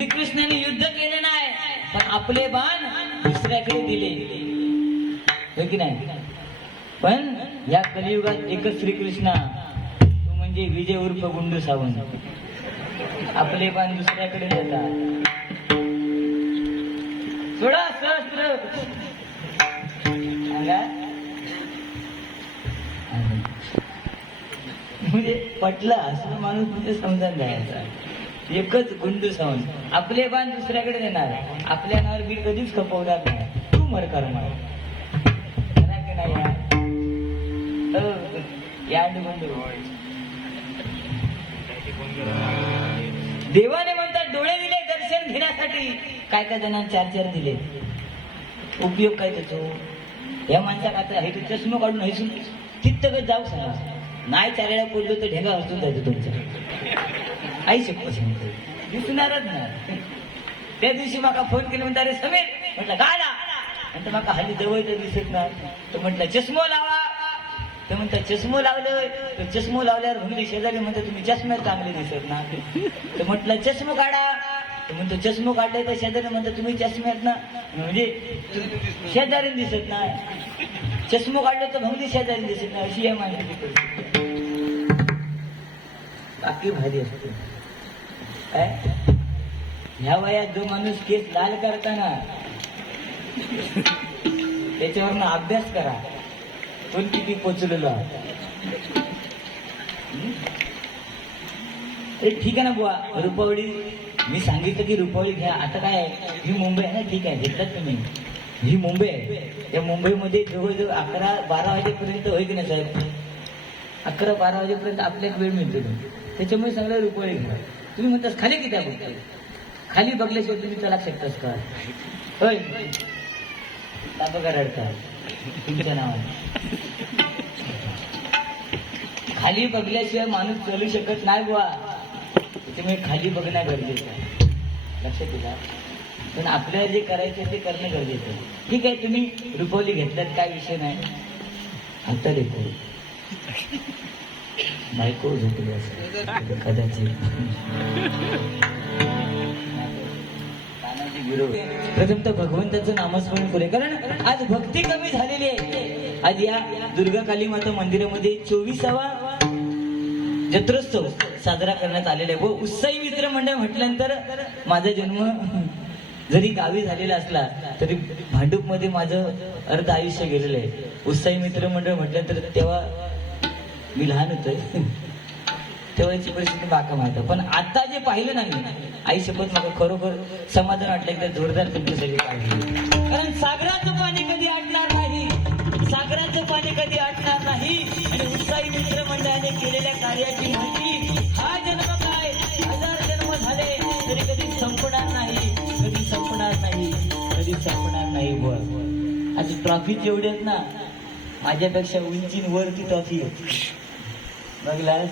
श्रीकृष्णाने युद्ध केले नाही पण आपले बाण दुसऱ्याकडे दिले. हो की नाही? पण या कलियुगात एकच श्रीकृष्ण तो म्हणजे विजय उर्फ गुंडू सावंत. आपले बाण दुसऱ्याकडे देतात सोळा सहस्त्र. म्हणजे पटलं असं माणूस म्हणजे समजायला जायचं. एकच गुंड सावंत आपले बाण दुसऱ्याकडे देणार आपल्या नावावर बी कधीच खपवणार नाही. तू मर कर मला या देवाने म्हणतात डोळे दिले दर्शन घेण्यासाठी. काय काय जणांना चार चार दिले. उपयोग काय त्याचो? या माणसाला आता हे तो चष्मा काढून हैसून तिथं जाऊ सांगा. नाही चारायला पडलो तर ढेगा हसून जायचं तुमच्या आई शपथ दिसणारच ना त्या दिवशी माका फोन केला म्हणता अरे समीर म्हटलं काय आला म्हणतं माका हल्ली जवळ तर दिसत नाही. तर म्हटलं चष्मो लावा. तर म्हणता चष्मो लावलं तर चष्मो लावल्यावर भंगली शेजारी म्हणतात तुम्ही चष्म्यात चांगले दिसत ना. तर म्हटलं चष्मो काढा. तर म्हणतो चष्मो काढलाय तर शेजारी म्हणतात तुम्ही चष्म्यात ना. म्हणजे शेजारी दिसत ना चष्मो काढले तर भंगली शेजारी दिसत नाही अशी आहे. माहिती बाकी भारी असते. ह्या वयात जो माणूस केस लाल करताना त्याच्यावरनं अभ्यास करा. कोण किती पोचलेलो? आहे ठीक आहे ना बुवा रुपावळी मी सांगितलं की रुपावळी घ्या. आता काय आहे? ही मुंबई आहे ना ठीक आहे घेतलात तुम्ही. ही मुंबई आहे. या मुंबईमध्ये जवळजवळ अकरा बारा वाजेपर्यंत होय की नाही साहेब? अकरा बारा वाजेपर्यंत आपल्याला वेळ मिळतो. त्याच्यामुळे सगळं रुपावळी घ्या. तुम्ही म्हणतास खाली किती आहे बघताय खाली बघल्याशिवाय तुम्ही चला शकतास का? होय. का रडता. तुमच्या नावाने. खाली बघल्याशिवाय माणूस चलू शकत नाही बुवा. त्याच्यामुळे खाली बघणं गरजेचं आहे. लक्षात दिला पण आपल्याला जे करायचं ते करणं गरजेचं आहे. ठीक आहे तुम्ही रुपवली घेतल्यात काय विषय नाही. आता देतो बायको झोपली असेल कदाचित प्रथम तर भगवंताचं नामस्मरण करूया कारण आज भक्ती कमी झालेली आहे. आज या दुर्गा काली माता मंदिरामध्ये चोवीसावा जत्रोत्सव साजरा करण्यात आलेला आहे. व उत्साही मित्र मंडळ म्हटल्यानंतर माझा जन्म जरी गावी झालेला असला तरी भांडूपमध्ये माझं अर्ध आयुष्य गेलेलं आहे. उत्साही मित्र मंडळ म्हटल्यानंतर तेव्हा मी लहान होतोय तेव्हाची परिस्थिती बाका माहिती पण आता जे पाहिलं ना मी आई शपथ मला खरोखर समाधान वाटलं. एकदा जोरदार तुमच्यासाठी पाहिजे कारण सागराचं पाणी कधी आटणार नाही. सागराचं पाणी कधी आटणार नाही. आणि उत्साही मित्रमंडळाने केलेल्या कार्याची माहिती हा जन्म काय? हजार जन्म झाले तरी कधी संपणार नाही. कधी संपणार नाही. कधी संपणार नाही वर. आज ट्रॉफी जेवढी आहेत ना. माझ्यापेक्षा उंची वर ती ट्रॉफी आहे. बघलास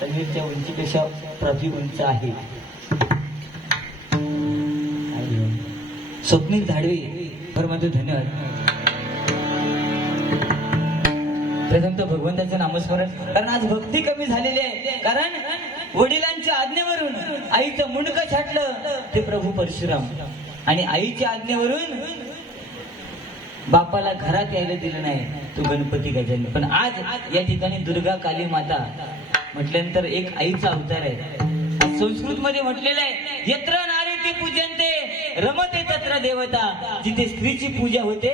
संगीतच्या उंचीपेक्षा ट्रॉफी उंच आहे. स्वप्नील धाडवे फार माझं धन्यवाद. प्रथम तर भगवंताचं नामस्मरण कारण आज भक्ती कमी झालेली आहे. कारण वडिलांच्या आज्ञेवरून आईचं मुंडकं छाटलं ते प्रभू परशुराम. आणि आईच्या आज्ञेवरून बापाला घरात यायला दिलं नाही. तो गणपती गजानन. पण आज या ठिकाणी दुर्गा काली माता म्हटल्यानंतर एक आईचा अवतार आहे. संस्कृत मध्ये म्हटलेलं आहे यत्र नारी ती पूजनते रमते तत्र देवता. जिथे स्त्रीची पूजा होते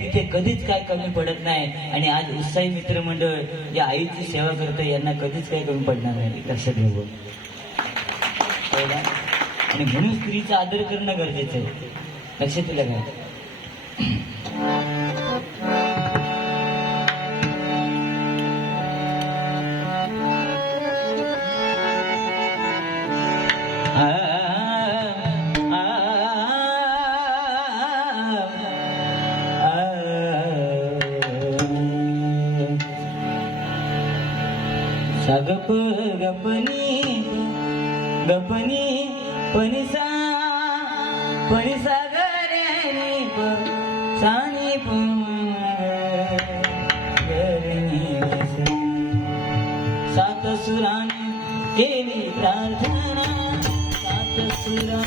तिथे कधीच काय कमी पडत नाही. आणि आज उत्साही मित्रमंडळ या आईची सेवा करते यांना कधीच काही कमी पडणार नाही. लक्षात घेऊ आणि म्हणून स्त्रीचा आदर करणं गरजेचं आहे. लक्षात येईल काय प्रार्थना सुरा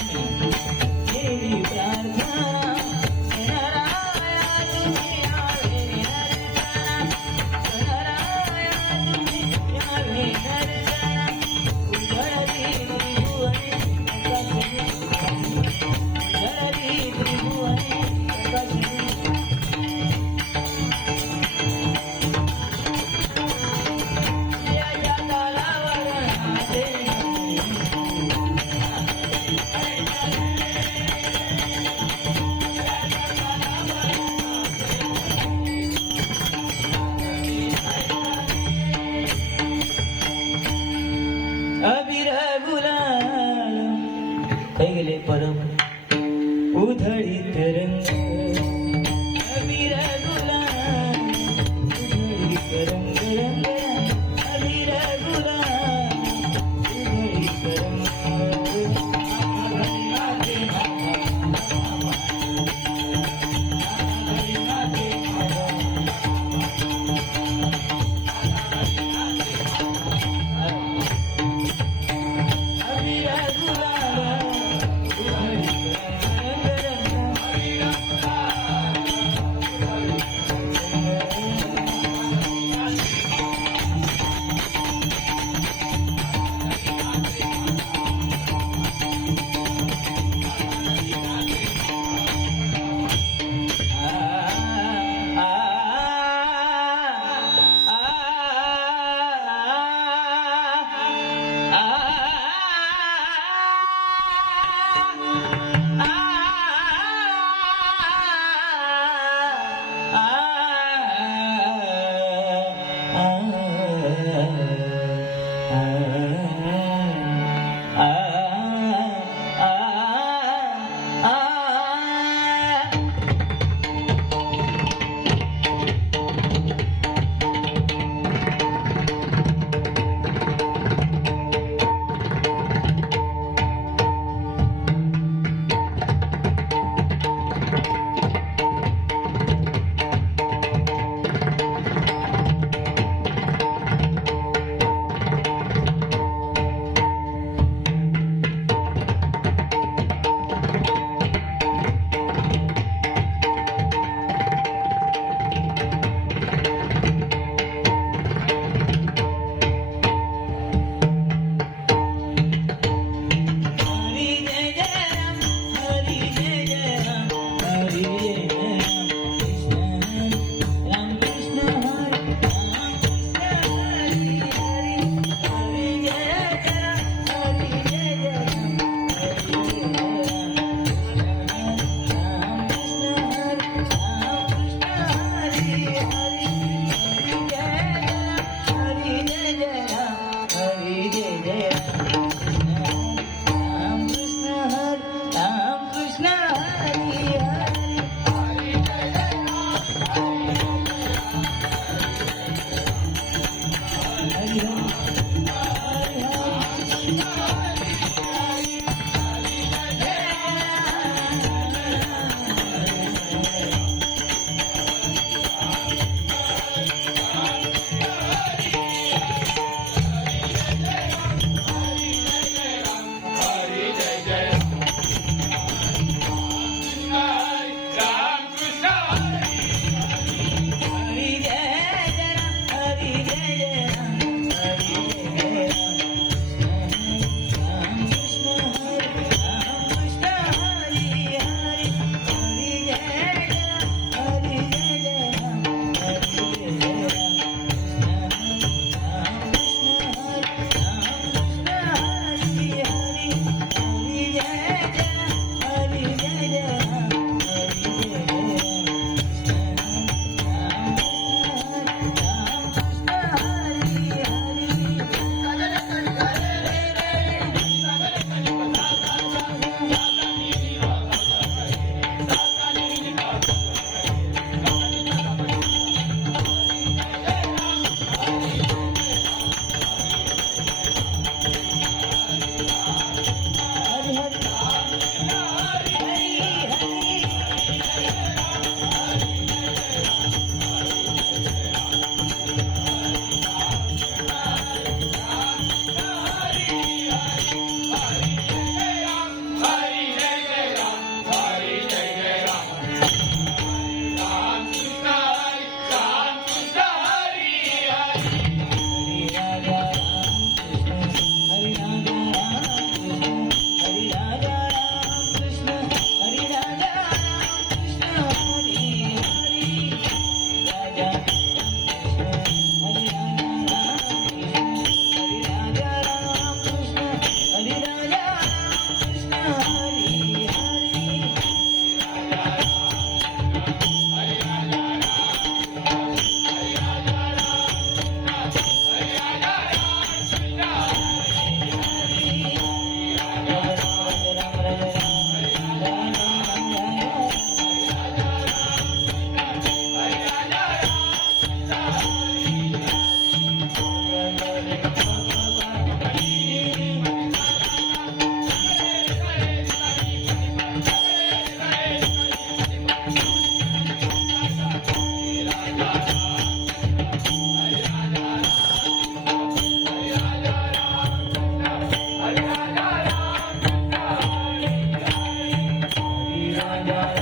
yeah.